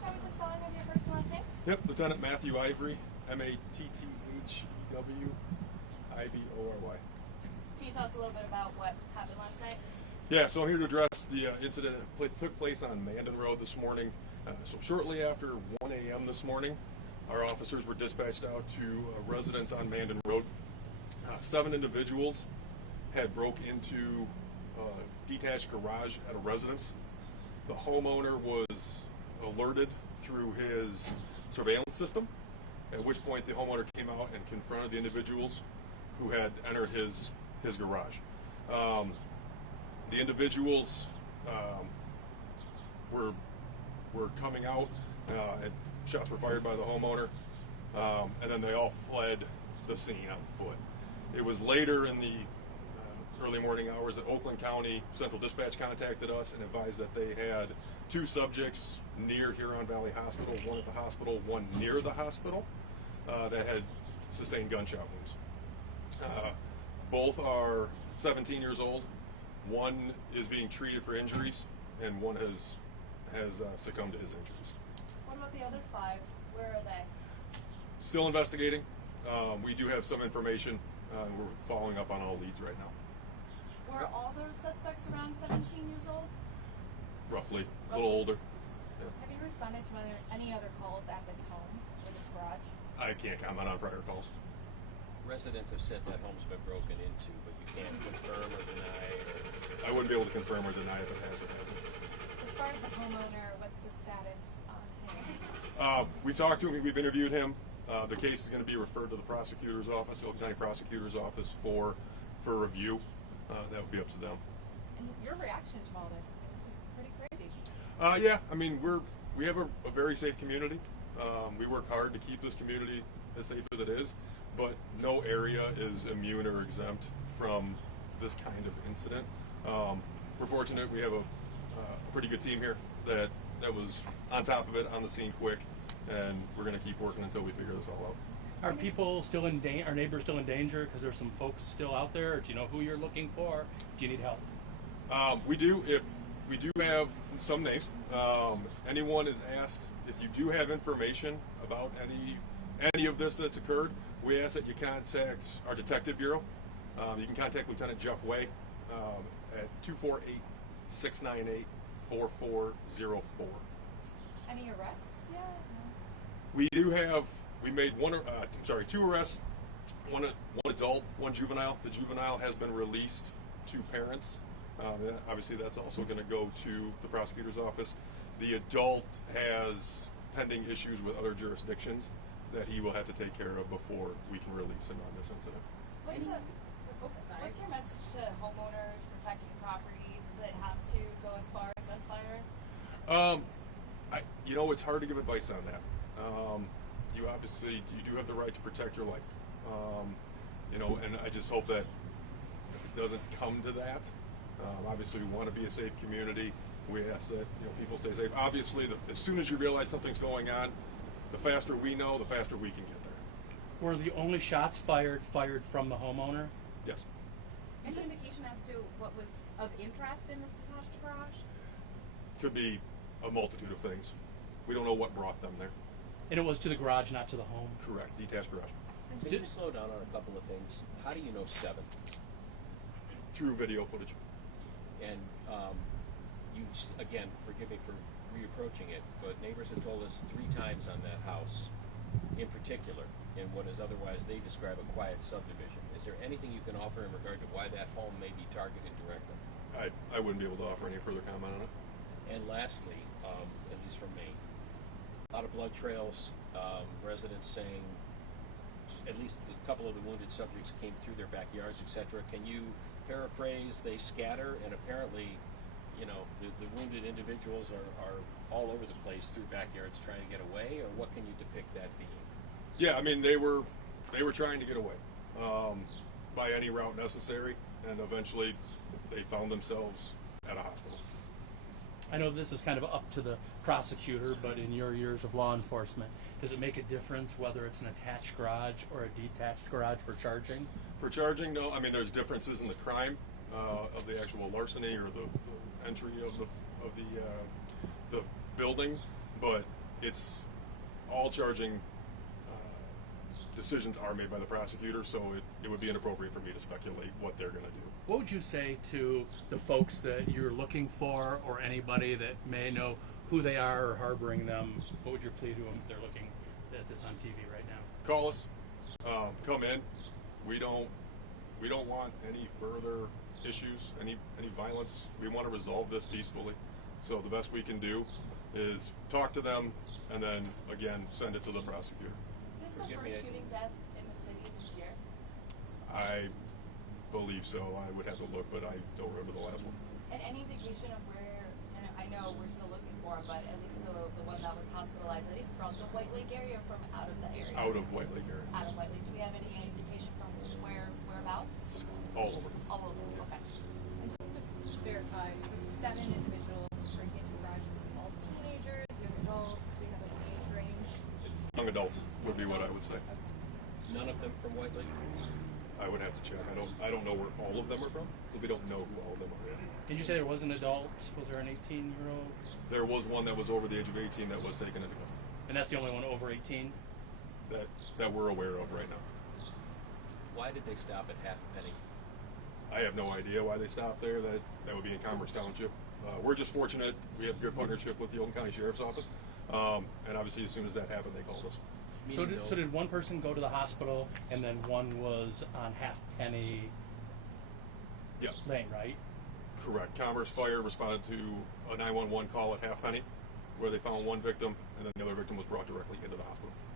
start with the spelling of your first and last name? Yep, Lieutenant Matthew Ivory, Matthehevory. Can you tell us a little bit about what happened last night? Yeah, so I'm here to address the incident that took place on Mandan Road this morning. So shortly after 1 a.m. this morning, our officers were dispatched out to residents on Mandan Road. 7 individuals had broke into a detached garage at a residence. The homeowner was alerted through his surveillance system, at which point the homeowner came out and confronted the individuals who had entered his garage. The individuals were coming out, and shots were fired by the homeowner, and then they all fled the scene on foot. It was later in the early morning hours that Oakland County Central Dispatch contacted us and advised that they had 2 subjects near Huron Valley Hospital, one at the hospital, one near the hospital, that had sustained gunshot wounds. Both are 17 years old. One is being treated for injuries, and one has succumbed to his injuries. What about the other 5? Where are they? Still investigating. We do have some information. We're following up on all leads right now. Were all those suspects around 17 years old? Roughly. A little older. Yeah. Have you responded to any other calls at this home or this garage? I can't comment on prior calls. Residents have said that home's been broken into, but you can't confirm or deny. I wouldn't be able to confirm or deny if it has or hasn't. As far as the homeowner, what's the status on him? We've talked to him. We've interviewed him. The case is going to be referred to the prosecutor's office, the Oakland County Prosecutor's Office, for review. That would be up to them. And your reaction to all this? This is pretty crazy. Yeah, I mean, we have a very safe community. We work hard to keep this community as safe as it is, but no area is immune or exempt from this kind of incident. We're fortunate we have a pretty good team here that was on top of it, on the scene quick, and we're going to keep working until we figure this all out. Are people still in danger? Are neighbors still in danger because there's some folks still out there? Or do you know who you're looking for? Do you need help? We do. If we do have some names, anyone is asked if you do have information about any of this that's occurred. We ask that you contact our detective bureau. You can contact Lieutenant Jeff Way at 248-698-4404. Any arrests yet? We made 2 arrests, one adult, 1 juvenile. The juvenile has been released to parents. Obviously, that's also going to go to the prosecutor's office. The adult has pending issues with other jurisdictions that he will have to take care of before we can release him on this incident. What's your message to homeowners protecting property? Does it have to go as far as gunfire? It's hard to give advice on that. You do have the right to protect your life. And I just hope that it doesn't come to that. Obviously, we want to be a safe community. We ask that people stay safe. Obviously, as soon as you realize something's going on, the faster we know, the faster we can get there. Were the only shots fired from the homeowner? Yes. Any indication as to what was of interest in this detached garage? Could be a multitude of things. We don't know what brought them there. And it was to the garage, not to the home? Correct. Detached garage. Can you slow down on a couple of things? How do you know 7? Through video footage. And again, forgive me for reapproaching it, but neighbors have told us 3 times on that house, in particular, in what is otherwise they describe a quiet subdivision. Is there anything you can offer in regard to why that home may be targeted directly? I wouldn't be able to offer any further comment on it. And lastly, at least from me, a lot of blood trails, residents saying at least a couple of the wounded subjects came through their backyards, etc. Can you paraphrase? They scatter, and apparently, the wounded individuals are all over the place through backyards trying to get away, or what can you depict that being? Yeah, I mean, they were trying to get away by any route necessary, and eventually they found themselves at a hospital. I know this is kind of up to the prosecutor, but in your years of law enforcement, does it make a difference whether it's an attached garage or a detached garage for charging? For charging, no. I mean, there's differences in the crime of the actual larceny or the entry of the building, but it's all charging decisions are made by the prosecutor, so it would be inappropriate for me to speculate what they're going to do. What would you say to the folks that you're looking for, or anybody that may know who they are or harboring them? What would your plea to them if they're looking at this on TV right now? Call us, come in. We don't want any further issues, any violence. We want to resolve this peacefully. So the best we can do is talk to them and then again send it to the prosecutor. Is this the first shooting death in the city this year? I believe so. I would have to look, but I don't remember the last one. And any indication of where, and I know we're still looking for him, but at least the one that was hospitalized, are they from the White Lake area or from out of the area? Out of White Lake area. Out of White Lake. Do we have any indication from whereabouts? All over. All over. Okay. And just to verify, so 7 individuals breaking into a garage, all teenagers, young adults, do we have an age range? Young adults would be what I would say. Okay. None of them from White Lake? I would have to check. I don't know where all of them are from because we don't know who all of them are yet. Did you say there was an adult? Was there an 18-year-old? There was one that was over the age of 18 that was taken into custody. And that's the only one over 18? That we're aware of right now. Why did they stop at Half Penny? I have no idea why they stopped there. That would be in Commerce Township. We're just fortunate. We have good partnership with the Oakland County Sheriff's Office. And obviously as soon as that happened, they called us. So did one person go to the hospital and then one was on Halfpenny Yeah, Lane, right? correct. Commerce Fire responded to a 911 call at Halfpenny where they found one victim and then the other victim was brought directly into the hospital.